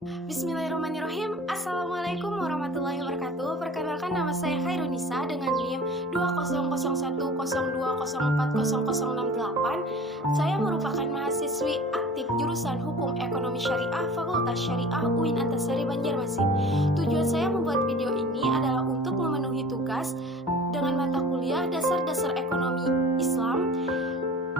Bismillahirrahmanirrahim. Assalamualaikum warahmatullahi wabarakatuh. Perkenalkan, nama saya Khairunisa dengan NIM 200110404068. Saya merupakan mahasiswi aktif jurusan Hukum Ekonomi Syariah Fakultas Syariah UIN Antasari Banjarmasin. Tujuan saya membuat video ini adalah untuk memenuhi tugas dengan mata kuliah Dasar-Dasar Ekonomi Islam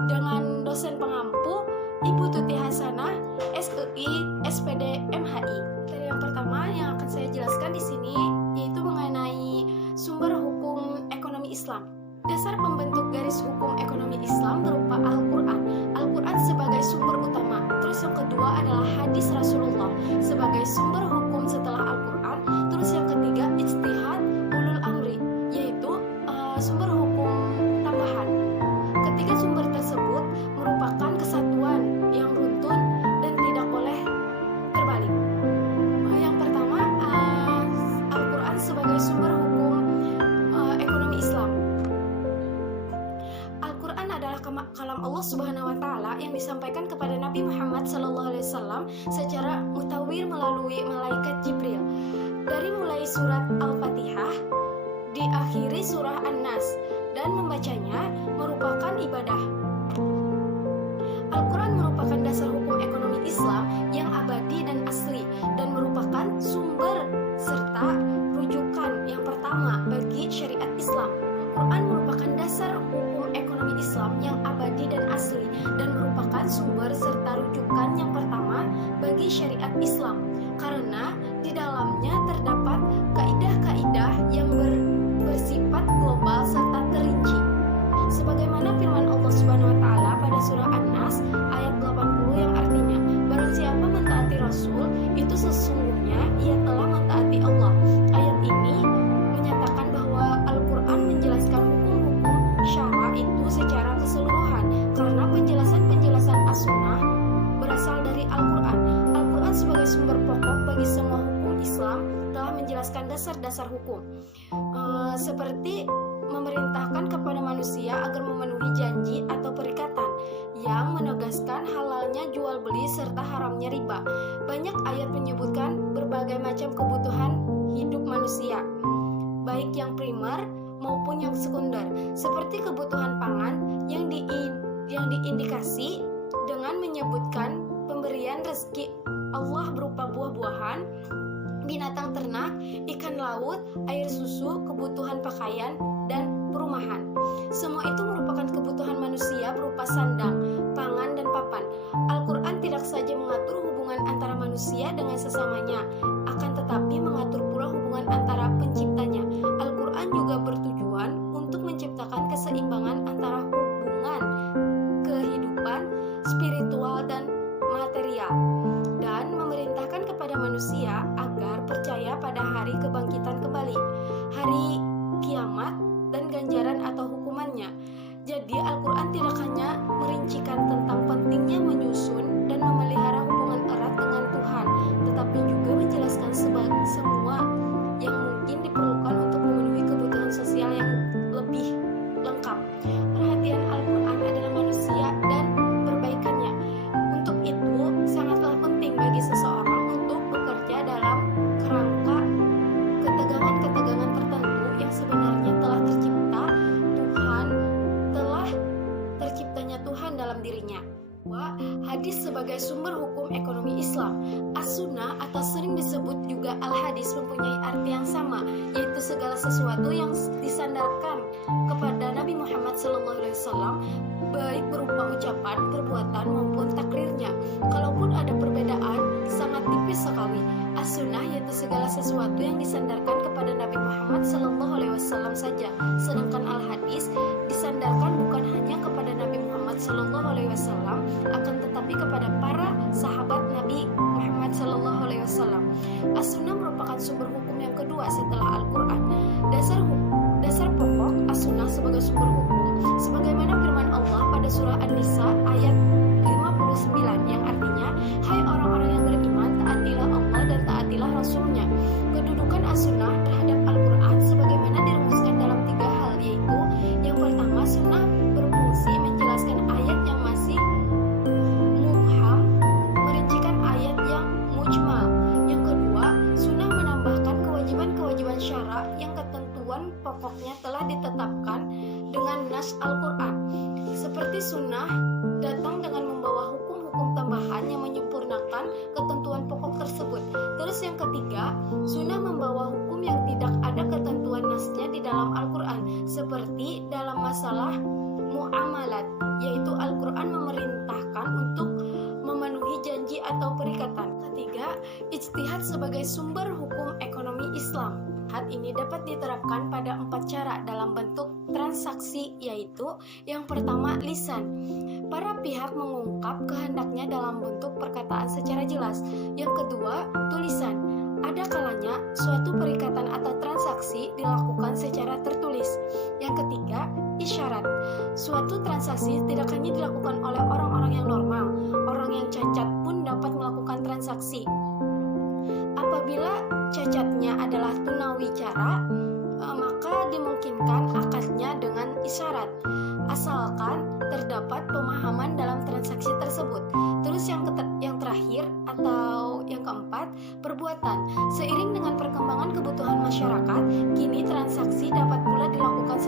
dengan dosen pengampu Ibu Tuti Hasanah, SEI, SPD, MHI. Dari yang pertama yang akan saya jelaskan di sini yaitu mengenai sumber hukum ekonomi Islam. Dasar pembentuk garis hukum ekonomi Islam berupa Al-Quran. Al-Quran sebagai sumber utama. Terus yang kedua adalah hadis Rasulullah sebagai sumber hukum setelah Al-Quran. Terus yang ketiga ijtihad ulul amri, yaitu sumber hukum tambahan. Ketiga sumber tersebut merupakan kesatuan yang runtun dan tidak boleh terbalik. Yang pertama, Al-Quran sebagai sumber hukum ekonomi Islam. Al-Quran adalah kalam Allah Subhanahu wa Ta'ala yang disampaikan kepada Nabi Muhammad SAW secara mutawir melalui malaikat Jibril. Dari mulai surat Al-Fatihah diakhiri surah An-Nas, dan membacanya merupakan ibadah. Al-Quran merupakan dasar hukum ekonomi Islam yang abadi dan asli, dan merupakan sumber serta rujukan yang pertama bagi syariat Islam. Al-Quran merupakan dasar hukum ekonomi Islam yang abadi dan asli, dan merupakan sumber serta rujukan yang pertama bagi syariat Islam, karena di dalamnya terdapat kaidah-kaidah yang bersifat global serta terinci. Sebagaimana firman Allah Subhanahu wa Ta'ala pada surah An-Nas ayat 80 yang artinya, barang siapa mentaati Rasul, itu sesungguhnya ia telah mentaati Allah. Ayat ini menyatakan bahwa Al-Quran menjelaskan hukum-hukum syara itu secara keseluruhan, karena penjelasan-penjelasan as-sunnah berasal dari Al-Quran. Al-Quran sebagai sumber pokok bagi semua hukum Islam telah menjelaskan dasar-dasar hukum, seperti memerintahkan kepada manusia agar memenuhi janji atau perikatan yang menegaskan halalnya jual beli serta haramnya riba. Banyak ayat menyebutkan berbagai macam kebutuhan hidup manusia, baik yang primer maupun yang sekunder, seperti kebutuhan pangan yang diindikasi dengan menyebutkan pemberian rezeki Allah berupa buah-buahan, binatang ternak, ikan laut, air susu, kebutuhan pakaian, dan perumahan. Semua itu merupakan kebutuhan manusia berupa sandang, pangan, dan papan. Al-Quran tidak saja mengatur hubungan antara manusia dengan sesamanya, akan tetapi mengatur pula hubungan antara penciptanya. Al-Quran juga bertujuan untuk menciptakan keseimbangan antara hubungan kehidupan spiritual dan material, dan memerintahkan kepada manusia agar percaya pada hari kebangkitan kembali, hari kiamat, dan ganjaran atau hukumannya. Jadi Al-Quran tidak hanya merincikan tentang pentingnya menyusun dan memelihara hubungan erat dengan Tuhan, tetapi juga menjelaskan semua yang mungkin diperlukan untuk memenuhi kebutuhan sosial yang lebih lengkap. Perhatian Al-Quran adalah manusia dan perbaikannya. Untuk itu sangatlah penting bagi seseorang untuk bekerja dalam kerangka ketegangan-ketegangan tertentu yang sebenarnya telah terciptanya Tuhan dalam dirinya. Hadis sebagai sumber hukum ekonomi Islam. As-sunnah atau sering disebut juga al-hadis mempunyai arti yang sama, yaitu segala sesuatu yang disandarkan kepada Nabi Muhammad SAW, baik berupa ucapan, perbuatan, maupun takrirnya. Kalaupun ada perbedaan, sangat tipis sekali. As-sunnah yaitu segala sesuatu yang disandarkan kepada Nabi Muhammad SAW saja, sedangkan al-hadis disandarkan bukan hanya kepada Nabi Muhammad SAW, akan tetapi kepada para sahabat Nabi Muhammad SAW. As-sunnah merupakan sumber hukum yang kedua setelah Al-Quran. Dasar pokok as-sunnah sebagai sumber hukum, sebagaimana firman Allah pada surah An-Nisa ayat 59 yang artinya, hai orang-orang yang beriman, taatilah Allah dan taatilah Rasulnya. Kedudukan as-sunnah terhadap Al-Quran sebagaimana dirumuskan dalam 3 hal, yaitu yang pertama, sunnah berfungsi menjelaskan ayat yang masih mubham, merincikan ayat yang mujmal. pokoknya telah ditetapkan dengan nas Al-Quran. Seperti sunnah datang dengan membawa hukum-hukum tambahan yang menyempurnakan ketentuan pokok tersebut. Terus yang ketiga, sunnah membawa hukum yang tidak ada ketentuan nasnya di dalam Al-Quran, seperti dalam masalah muamalat, yaitu Al-Quran memerintahkan untuk memenuhi janji atau perikatan. Ketiga, ijtihad sebagai sumber hukum ekonomi Islam. Ijtihad ini dapat diterapkan pada 4 cara dalam bentuk transaksi, yaitu yang pertama, lisan. Para pihak mengungkap kehendaknya dalam bentuk perkataan secara jelas. Yang kedua, tulisan. Ada kalanya suatu perikatan atau transaksi dilakukan secara tertulis. Yang ketiga, isyarat. Suatu transaksi tidak hanya dilakukan oleh orang-orang yang normal, orang yang cacat pun dapat melakukan transaksi. Apabila cacatnya adalah tunawicara, maka dimungkinkan akadnya dengan isyarat, asalkan terdapat pemahaman dalam transaksi tersebut. Terus yang terakhir atau yang keempat, perbuatan. Seiring dengan perkembangan kebutuhan masyarakat, kini transaksi dapat pula dilakukan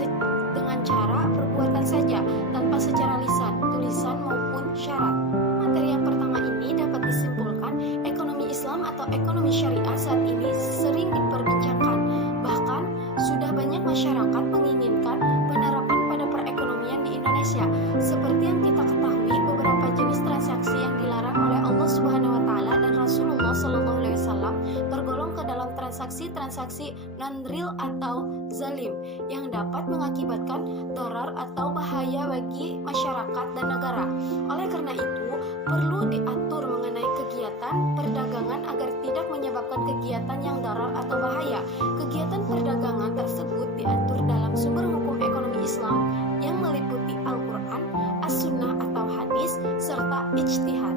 dengan cara perbuatan saja, tanpa secara lisan, tulisan maupun syarat. Materi yang pertama ini dapat disimpulkan, ekonomi Islam atau ekonomi syariah saat ini sering diperbincangkan. Bahkan sudah banyak masyarakat menginginkan penerapan pada perekonomian di Indonesia. Seperti yang kita ketahui, beberapa jenis transaksi yang dilarang oleh Allah Subhanahu wa taala dan Rasulullah sallallahu alaihi wasallam tergolong ke dalam transaksi-transaksi non-real atau zalim yang dapat mengakibatkan darar atau bahaya bagi masyarakat dan negara. Oleh karena itu, perlu diatur mengenai kegiatan perdagangan agar tidak menyebabkan kegiatan yang darar atau bahaya. Kegiatan perdagangan tersebut diatur dalam sumber hukum ekonomi Islam yang meliputi Al-Quran, As-Sunnah atau hadis, serta ijtihad.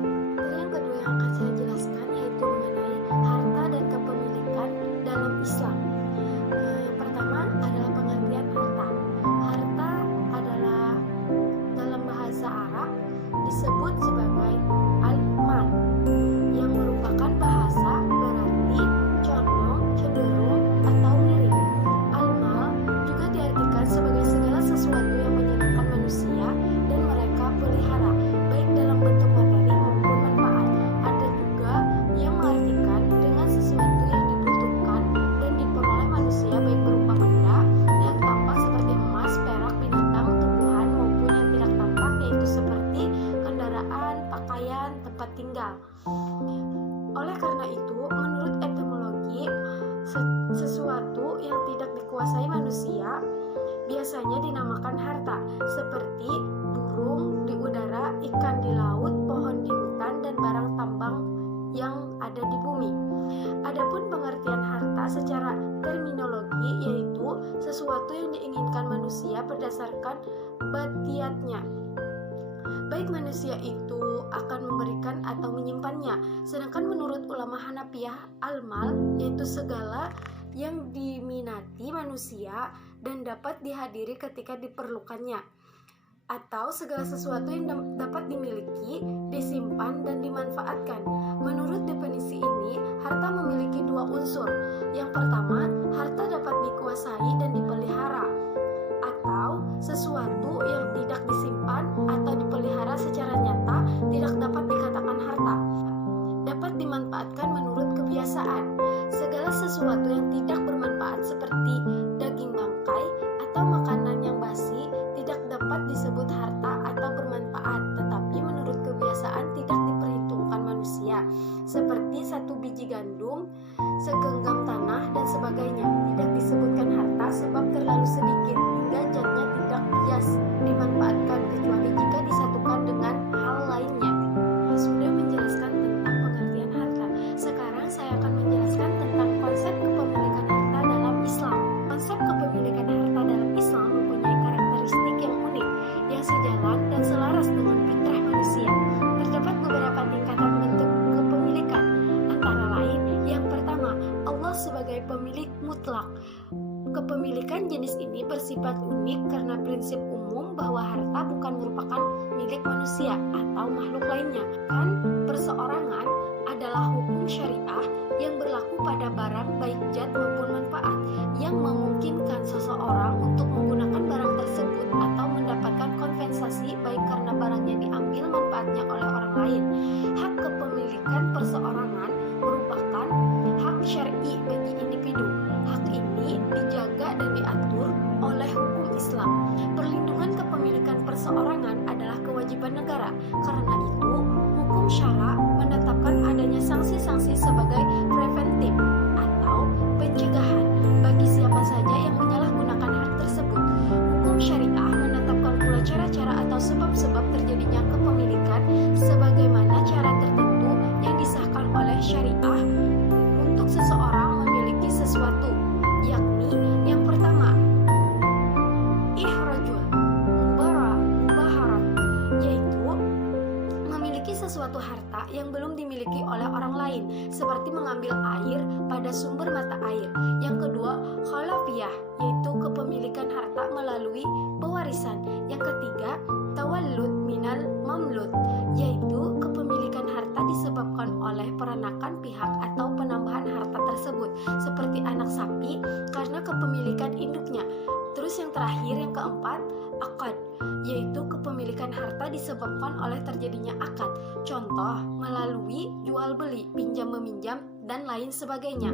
Yang kedua yang akan saya jelaskan yaitu mengenai harta dan kepemilikan dalam Islam. Yang pertama adalah pengertian harta. Harta adalah dalam bahasa Arab disebut sebagai al-mal, yang merupakan bahasa berarti condong, cenderung, atau milik. Al-mal juga diartikan sebagai segala sesuatu yang menyenangkan manusia dan mereka pelihara, baik dalam bentuk materi maupun manfaat. Ada juga yang mengartikan dengan sesuatu yang dibutuhkan dan diperoleh manusia, baik berupa benda yang tampak seperti emas, perak, binatang, tumbuhan, maupun yang tidak tampak, yaitu seperti kendaraan, pakaian, tempat tinggal. Oleh karena itu, menurut etimologi, sesuatu yang tidak dikuasai manusia biasanya dinamakan harta, seperti burung di udara, ikan di laut, pohon di hutan, dan barang tambang yang ada di bumi. Adapun pengertian harta secara terminologi yaitu sesuatu yang diinginkan manusia berdasarkan batiatnya, baik manusia itu akan memberikan atau menyimpannya. Sedangkan menurut ulama Hanafiyah, al-mal yaitu segala yang diminati manusia dan dapat dihadiri ketika diperlukannya, atau segala sesuatu yang dapat dimiliki, disimpan, dan dimanfaatkan. Menurut definisi ini, harta memiliki 2 unsur. Yang pertama, harta dapat dikuasai dan dipelihara, atau sesuatu yang tidak disimpan atau dipelihara secara nyata tidak dapat dikatakan harta. Dapat dimanfaatkan menurut kebiasaan. Segala sesuatu yang tidak bermanfaat seperti daging bangkai atau makanan yang basi tidak dapat disebut harta atau bermanfaat, tetapi menurut kebiasaan tidak diperhitungkan manusia, seperti 1 biji gandum, segenggam tanah, dan sebagainya. Tidak disebutkan harta sebab terlalu sedikit hingga jatnya tidak bias dimanfaatkan kecuali jika disatukan dengan hal lainnya. Sudah menjelaskan tentang pengertian harta. Sekarang saya akan menjelaskan tentang konsep kepemilikan harta dalam Islam. Konsep kepemilikan harta dalam Islam mempunyai karakteristik yang unik, yang sejalan dan selaras dengan fitrah manusia. Terdapat beberapa tingkatan bentuk kepemilikan, antara lain yang pertama, Allah sebagai pemilik mutlak. Kepemilikan jenis ini bersifat unik karena prinsip umum bahwa harta bukan merupakan milik manusia atau makhluk lainnya. Kan perseorangan adalah hukum syariah yang berlaku pada barang baik zat maupun manfaat yang yang memungkinkan seseorang untuk menggunakan barang tersebut atau mendapatkan kompensasi baik karena barangnya diambil manfaatnya oleh orang lain. Hak kepemilikan perseorangan merupakan hak syar'i bagi individu. Hak ini dijaga dan diatur oleh hukum Islam. Perlindungan kepemilikan perseorangan adalah kewajiban negara. Karena itu, hukum syara menetapkan adanya sanksi-sanksi sebagai preventif atau pencegahan bagi siapa saja yang menyalahgunakan hak tersebut. Hukum syariah menetapkan pula cara-cara atau sebab-sebab terjadinya kepemilikan sebagaimana cara tertentu yang disahkan oleh syariah untuk seseorang memiliki sesuatu, yakni yang pertama, ihrajul mubaharat, yaitu memiliki sesuatu harta yang belum dimiliki oleh orang lain, seperti mengambil air pada sumber mata air. Yang kedua, khalafiyah, yaitu kepemilikan harta melalui pewarisan. Yang ketiga, tawallud minal mamlud, yaitu kepemilikan harta disebabkan oleh peranakan pihak atau penambahan harta tersebut, seperti anak sapi karena kepemilikan induknya. Terus yang terakhir, yang keempat, akad, yaitu kepemilikan harta disebabkan oleh terjadinya akad, contoh melalui jual beli, pinjam meminjam, dan lain sebagainya.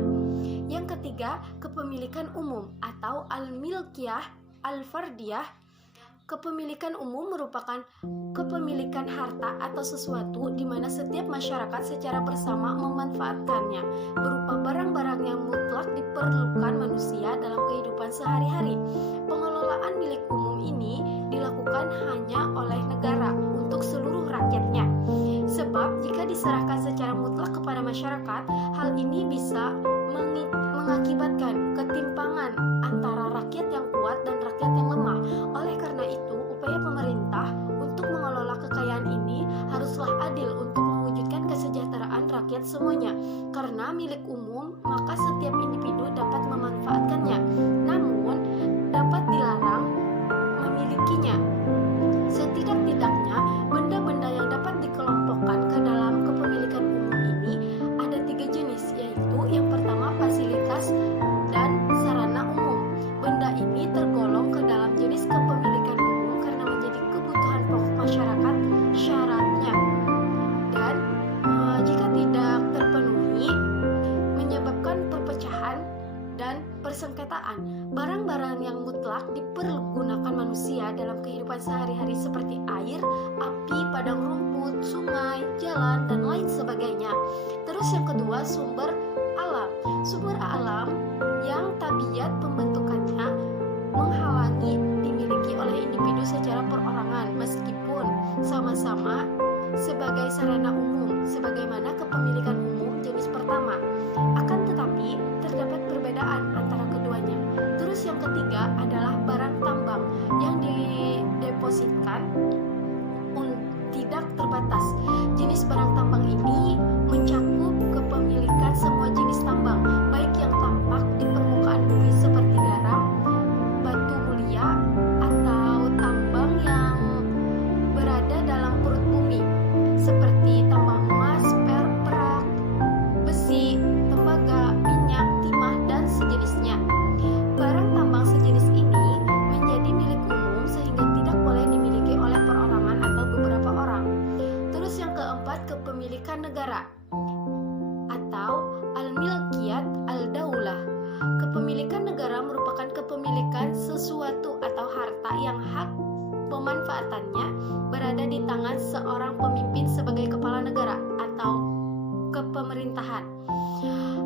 Yang ketiga, kepemilikan umum atau al-milkiyah al-fardiyah. Kepemilikan umum merupakan kepemilikan harta atau sesuatu di mana setiap masyarakat secara bersama memanfaatkannya, berupa barang-barang yang mutlak diperlukan manusia dalam kehidupan sehari-hari. Pengelolaan milik umum ini dilakukan hanya oleh negara untuk seluruh rakyatnya. Sebab jika diserahkan secara mutlak kepada masyarakat, hal ini bisa mengakibatkan ketimpangan antara rakyat yang kuat dan rakyat yang lemah. Oleh karena itu, upaya pemerintah untuk mengelola kekayaan ini haruslah adil untuk mewujudkan kesejahteraan rakyat semuanya. Karena milik umum, maka setiap individu dapat memanfaatkannya, namun dapat dilarang memilikinya. Setidak-tidaknya, benda-benda yang dapat dikelompokkan ke dalam kepemilikan umum ini ada 3 jenis, yaitu yang pertama, fasilitas dan sarana umum. Benda ini tergolong ke dalam jenis kepemilikan umum karena menjadi kebutuhan pokok masyarakat syaratnya, dan jika tidak terpenuhi menyebabkan perpecahan dan persengketaan. Barang-barang yang mutlak dipergunakan manusia dalam kehidupan sehari-hari seperti air, api, padang rumput, sungai, jalan, dan lain sebagainya. Terus yang kedua, sumber alam. Sumber alam yang tabiat pembentukannya menghalangi dimiliki oleh individu secara perorangan meskipun sama-sama sebagai sarana umum, sebagaimana kepemilikan umum jenis pertama. Akan tetapi terdapat perbedaan antara keduanya. Terus yang ketiga adalah barang tambang yang didepositkan tidak terbatas. Jenis barang tambang ini mencakup kepemilikan semua jenis tambang, baik yang tampak di permukaan bumi seperti garam, batu mulia, atau tambang yang berada dalam perut bumi seperti tambang emas, perak, besi, tembaga, minyak, timah, dan sejenisnya. Barang tambang sejenis ini menjadi milik umum sehingga tidak boleh dimiliki oleh perorangan atau beberapa orang. Terus yang keempat, kepemilikan negara atau al-milkiyat al-daulah. Kepemilikan negara merupakan kepemilikan sesuatu atau harta yang hak pemanfaatannya berada di tangan seorang pemimpin sebagai kepala negara atau kepemerintahan.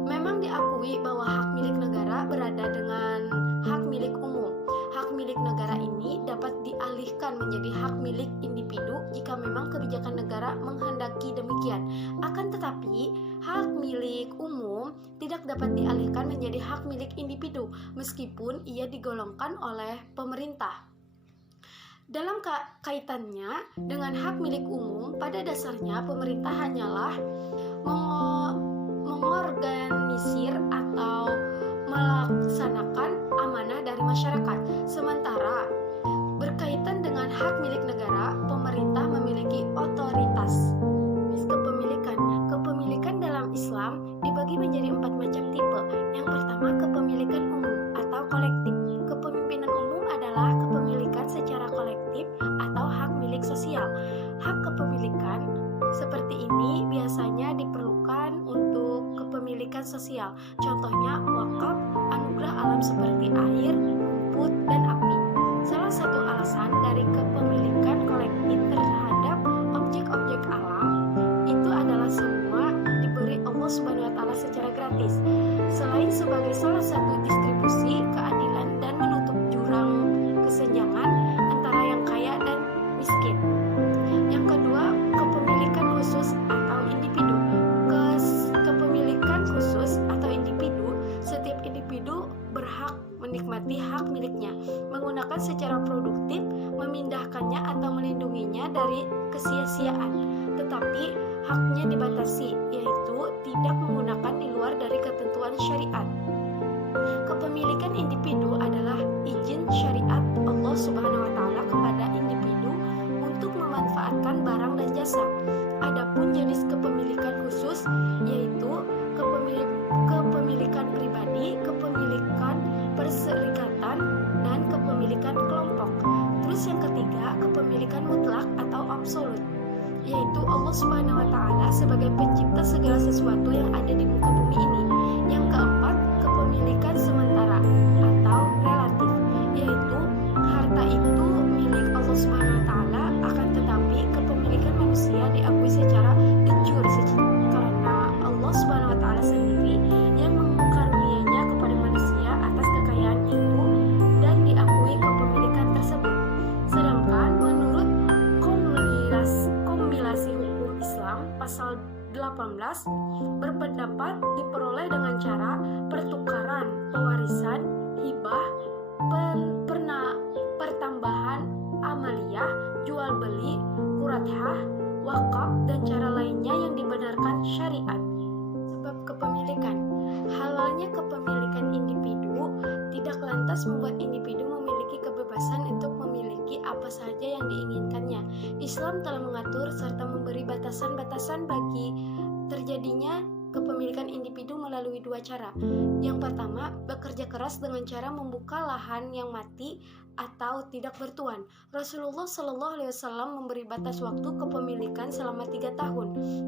Memang diakui bahwa hak milik negara berada dengan hak milik umum. Hak milik negara ini dapat dialihkan menjadi hak milik individu jika memang kebijakan negara menghendaki demikian. Akan tetapi, hak milik umum tidak dapat dialihkan menjadi hak milik individu meskipun ia digolongkan oleh pemerintah. Dalam kaitannya dengan hak milik umum, pada dasarnya pemerintah hanyalah mengorganisir atau melaksanakan amanah dari masyarakat. Sementara berkaitan dengan hak milik negara, pemerintah memiliki otoritas. Kepemilikan dalam Islam dibagi menjadi 4 macam tipe. Yang pertama, kepemilikan umum atau kepemilikan sosial. Contohnya wakaf, anugerah alam seperti air, rumput, dan api. Salah satu alasan dari kepemilikan kolektif terhadap objek-objek alam itu adalah semua diberi Allah Subhanahu wa taala secara gratis. Selain sebagai salah satu distribusi keadilan dan menutup jurang kesenjangan antara yang kaya dan miskin. Yang kedua, kepemilikan khusus atau individu. Kepemilikan khusus atau individu, setiap individu berhak menikmati hak miliknya, menggunakan secara produktif, memindahkannya atau melindunginya dari kesia-siaan. Tetapi haknya dibatasi, yaitu tidak menggunakan di luar dari ketentuan syariat. Kepemilikan individu adalah izin syariat Allah Subhanahu wa taala kepada individu untuk memanfaatkan barang dan jasa. Adapun jenis kepemilikan khusus yaitu kepemilikan pribadi, kepemilikan perserikatan, dan kepemilikan kelompok. Terus yang ketiga, kepemilikan mutlak atau absolut, yaitu Allah Subhanahu wa taala sebagai pencipta segala sesuatu yang ada di muka bumi ini. Yang keempat, kepemilikan sementara atau relatif, yaitu harta itu milik Allah Subhanahu wa taala, akan tetapi kepemilikan manusia diakui secara de jure karena Allah Subhanahu wa taala sendiri yang mengkaruniainya kepada manusia atas kekayaan itu dan diakui kepemilikan tersebut. Sedangkan menurut kompilasi hukum Islam pasal 18 berpendapat diperoleh dengan cara pertukaran, pewarisan, hibah, pertambahan amaliyah, jual beli, qurathah, wakaf, dan cara lainnya yang dibenarkan syariat. Sebab kepemilikan, halalnya kepemilikan individu tidak lantas membuat individu memiliki kebebasan untuk memiliki apa saja yang diinginkannya. Islam telah mengatur serta memberi batasan-batasan bagi terjadinya kepemilikan individu melalui dua cara. Yang pertama, bekerja keras dengan cara membuka lahan yang mati atau tidak bertuan. Rasulullah Shallallahu Alaihi Wasallam memberi batas waktu kepemilikan selama 3 tahun.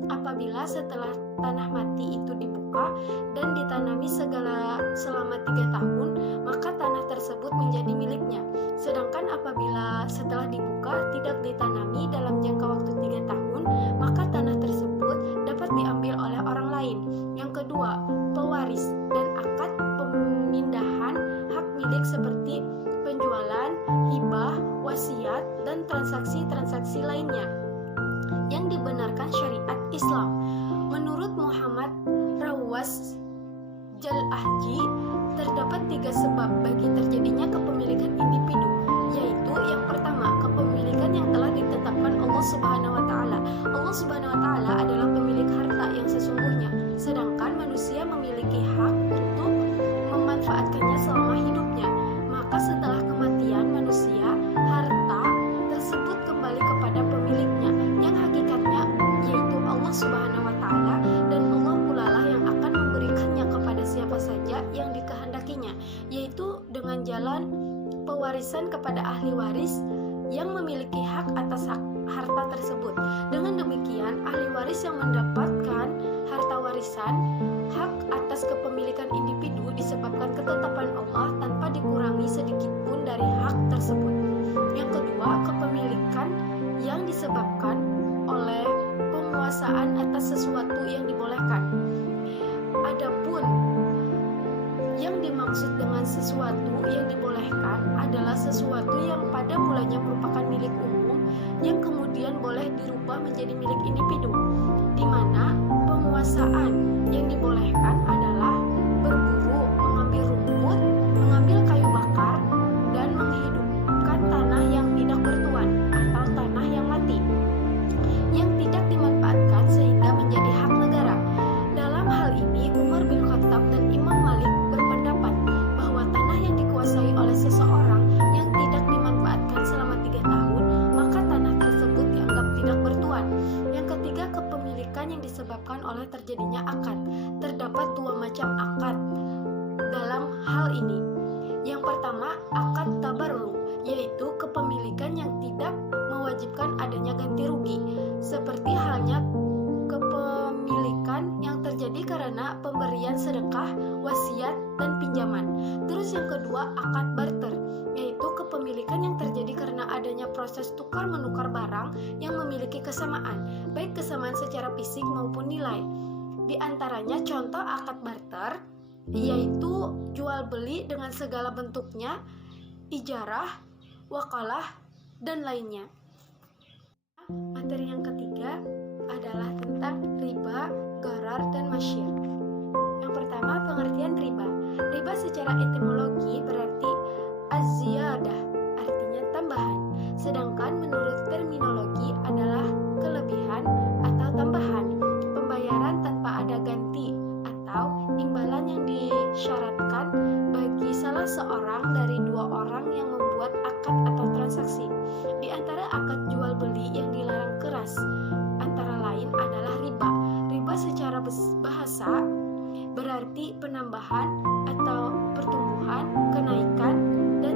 Apabila setelah tanah mati itu dibuka dan ditanami selama 3 tahun, maka tanah tersebut menjadi miliknya. Sedangkan apabila setelah dibuka tidak ditanami dalam jangka waktu 3 tahun, maka tanah tersebut dapat diambil oleh orang lain. Yang kedua, pewaris dan akad pemindahan hak milik seperti penjualan, hibah, wasiat, dan transaksi-transaksi lainnya yang dibenarkan syariat Islam. Menurut Muhammad Rawas Jal'ahji, terdapat 3 sebab bagi terjadinya kepemilikan individu, yaitu yang pertama, kepemilikan yang telah ditetapkan Allah Subhanahu wa taala. Allah Subhanahu wa taala adalah pemilik harta yang sesungguhnya, sedangkan manusia memiliki hak untuk memanfaatkannya selama hidupnya. Maka setelah kematian manusia, harta tersebut kembali kepada pemiliknya, yang hakikatnya yaitu Allah Subhanahu wa taala, dan Allah pula lah yang akan memberikannya kepada siapa saja yang dikehendakinya, yaitu dengan jalan pewarisan kepada ahli waris yang memiliki hak atas harta tersebut. Dengan demikian, ahli waris yang mendapatkan harta warisan hak atas kepemilikan individu disebabkan ketetapan Allah tanpa dikurangi sedikit pun dari hak tersebut. Yang kedua, kepemilikan yang disebabkan oleh penguasaan atas sesuatu yang dibolehkan. Adapun yang dimaksud dengan sesuatu yang dibolehkan adalah sesuatu yang pada mulanya merupakan milik umum yang kemudian boleh dirubah menjadi milik individu, di mana penguasaan yang dibolehkan adalah berburu, mengambil rumput, mengambil kayu bakar, dan menghidupkan tanah yang tidak bertuan atau tanah yang mati yang tidak dimanfaatkan sehingga menjadi hak negara. Dalam hal ini, Umar bin Khattab dan Imam Malik berpendapat bahwa tanah yang dikuasai oleh seseorang yang tidak dimanfaatkan selama 3 tahun, maka tanah tersebut dianggap tidak bertuan. Yang ketiga, kepemilikan yang disebabkan oleh terjadinya akad. Terdapat 2 pemberian sedekah, wasiat, dan pinjaman. Terus yang kedua, akad barter, yaitu kepemilikan yang terjadi karena adanya proses tukar-menukar barang yang memiliki kesamaan, baik kesamaan secara fisik maupun nilai. Di antaranya contoh akad barter yaitu jual beli dengan segala bentuknya, ijarah, wakalah, dan lainnya. Materi yang ketiga adalah tentang riba, gharar, dan masyir. Yang pertama, pengertian riba. Riba secara etimologi berarti az-ziyadah, artinya tambahan. Sedangkan menurut terminologi adalah kelebihan atau tambahan, pembayaran tanpa ada ganti atau imbalan yang disyaratkan bagi salah seorang dari dua orang yang membuat akad atau transaksi. Di antara akad jual beli yang dilarang keras antara lain adalah riba. Riba secara bahasa berarti penambahan atau pertumbuhan, kenaikan, dan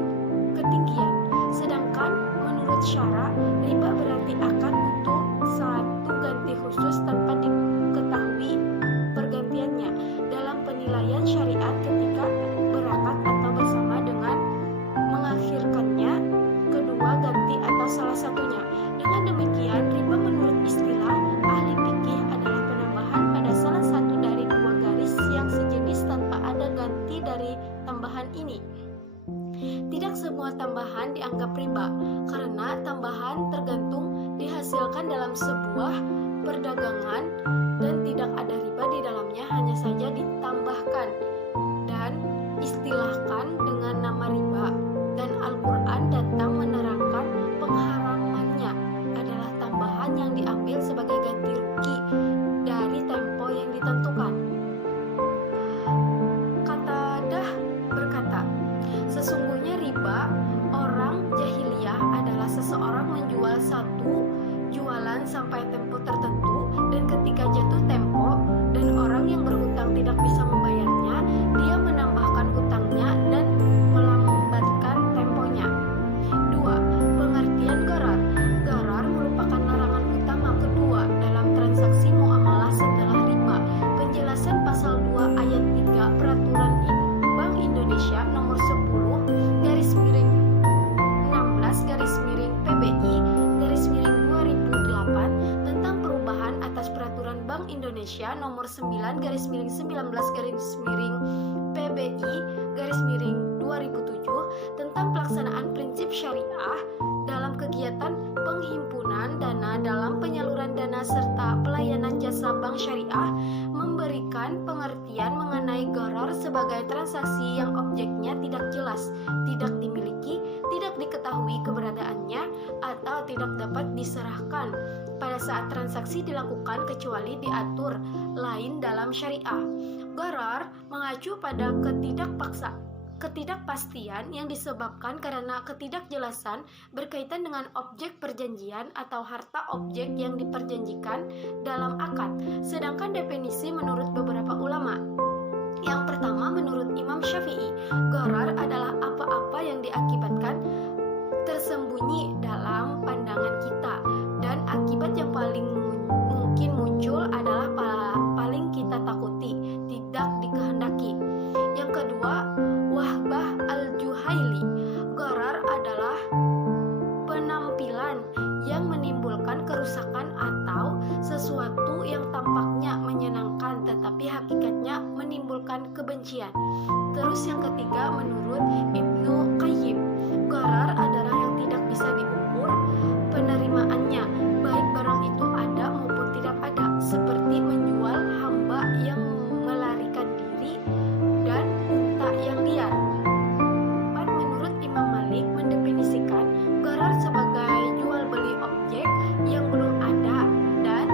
ketinggian. Sedangkan menurut syara, riba berarti akad untuk satu ganti khusus tanpa diketahui pergantiannya dalam penilaian syariat ketika berakat atau bersama dengan mengakhirkannya kedua ganti atau salah satunya. Dengan demikian, riba menurut istilah ahli fikih adalah penambahan pada salah satu dari dua garis yang sejenis tanpa ada ganti dari tambahan ini. Tidak semua tambahan dianggap riba, karena tambahan tergantung dihasilkan dalam sebuah perdagangan dan tidak ada riba di dalamnya, hanya saja ditambahkan dan istilahkan dengan nama riba. Dan Al-Quran datang menerangkan pengharamannya adalah tambahan yang diambil sebagai ganti rugi dari tempo yang ditentukan. Qatadah berkata, sesungguhnya riba orang jahiliyah adalah seseorang menjual satu jualan sampai tempo tertentu, dan ketika jatuh tempo dan orang yang berhutang tidak bisa membayarnya, dia menambahkan hutangnya dan melambatkan temponya. 2. Pengertian gharar. Gharar merupakan larangan utama kedua dalam transaksi muamalah setelah riba. Penjelasan pasal 2 ayat 3 Peraturan Bank Indonesia nomor 10/16/PBI/2008 tentang perubahan atas Peraturan Bank Indonesia nomor 9/19/PBI/2007 tentang pelaksanaan prinsip syariah dalam kegiatan penghimpunan dana dalam penyaluran dana serta pelayanan jasa bank syariah, memberikan pengertian mengenai gharar sebagai transaksi yang objeknya tidak jelas, tidak dimiliki, tidak diketahui keberadaannya, atau tidak dapat diserahkan pada saat transaksi dilakukan kecuali diatur lain dalam syariah. Gharar mengacu pada ketidakpastian yang disebabkan karena ketidakjelasan berkaitan dengan objek perjanjian atau harta objek yang diperjanjikan dalam akad. Sedangkan definisi menurut beberapa ulama. Yang pertama, menurut Imam Syafi'i, gharar adalah apa-apa yang diakibatkan tersembunyi dalam pandangan kita, dan akibat yang paling mungkin muncul adalah paling kita takuti, tidak dikehendaki. Yang kedua, Wahbah Al-Juhaili, gharar adalah penampilan yang menimbulkan kerusakan atau sesuatu yang tampaknya menyenangkan tetapi hakikatnya menimbulkan kebencian. Terus yang ketiga, menurut Ibnu Qayyim, gharar adalah yang tidak bisa diukur penerimaannya, baik barang itu ada maupun tidak ada, seperti menjual hamba yang melarikan diri dan unta yang liar. 4. Menurut Imam Malik mendefinisikan gharar sebagai jual beli objek yang belum ada dan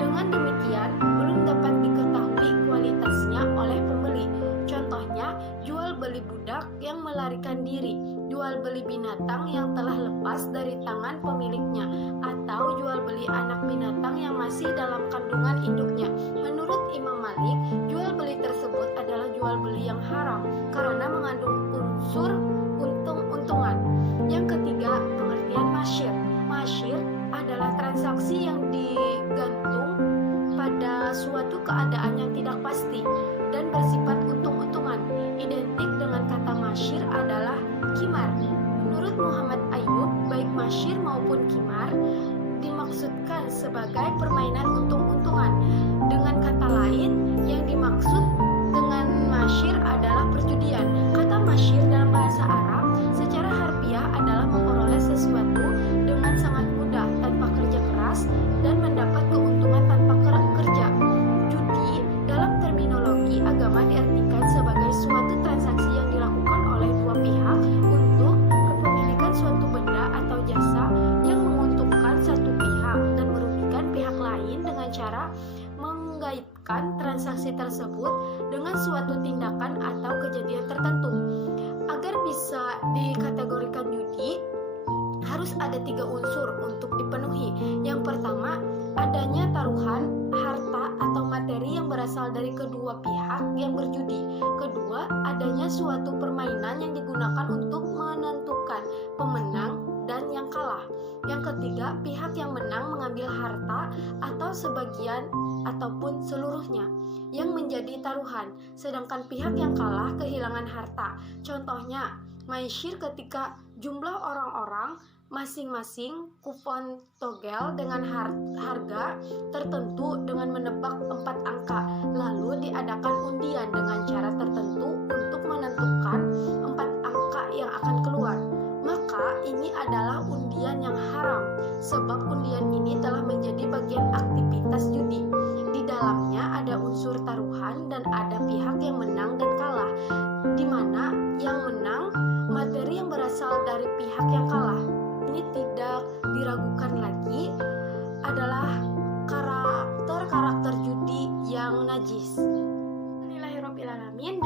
dengan demikian belum dapat diketahui kualitasnya oleh pembeli. Contohnya, jual beli budak yang melarikan diri, jual beli binatang yang telah lepas dari tangan pemiliknya, atau jual beli anak binatang yang masih dalam kandungan induknya. Menurut Imam Malik, jual beli tersebut adalah jual beli yang haram karena mengandung unsur untung-untungan. Yang ketiga, pengertian masyir. Masyir adalah transaksi yang digantung pada suatu keadaan yang tidak pasti. pertama diartikan sebagai suatu transaksi yang dilakukan oleh dua pihak untuk kepemilikan suatu benda atau jasa yang menguntungkan satu pihak dan merugikan pihak lain dengan cara menggaitkan transaksi tersebut dengan suatu tindakan atau kejadian tertentu. Agar bisa dikategorikan judi, harus ada 3 unsur untuk dipenuhi. Yang pertama, adanya taruhan harta atau materi yang berasal dari kedua pihak yang berjudi. Kedua, adanya suatu permainan yang digunakan untuk menentukan pemenang dan yang kalah. Yang ketiga, pihak yang menang mengambil harta atau sebagian ataupun seluruhnya yang menjadi taruhan, sedangkan pihak yang kalah kehilangan harta. Contohnya, maisir ketika jumlah orang-orang masing-masing kupon togel dengan harga tertentu dengan menebak 4 angka, lalu diadakan undian dengan cara tertentu untuk menentukan 4 angka yang akan keluar. Maka ini adalah undian yang haram, sebab undian ini telah menjadi bagian aktivitas judi. Di dalamnya ada unsur taruhan dan ada pihak yang menang dan kalah, di mana yang menang materi yang berasal dari pihak yang kalah. Ini tidak diragukan lagi adalah karakter-karakter judi yang najis. Bismillahirrahmanirrahim.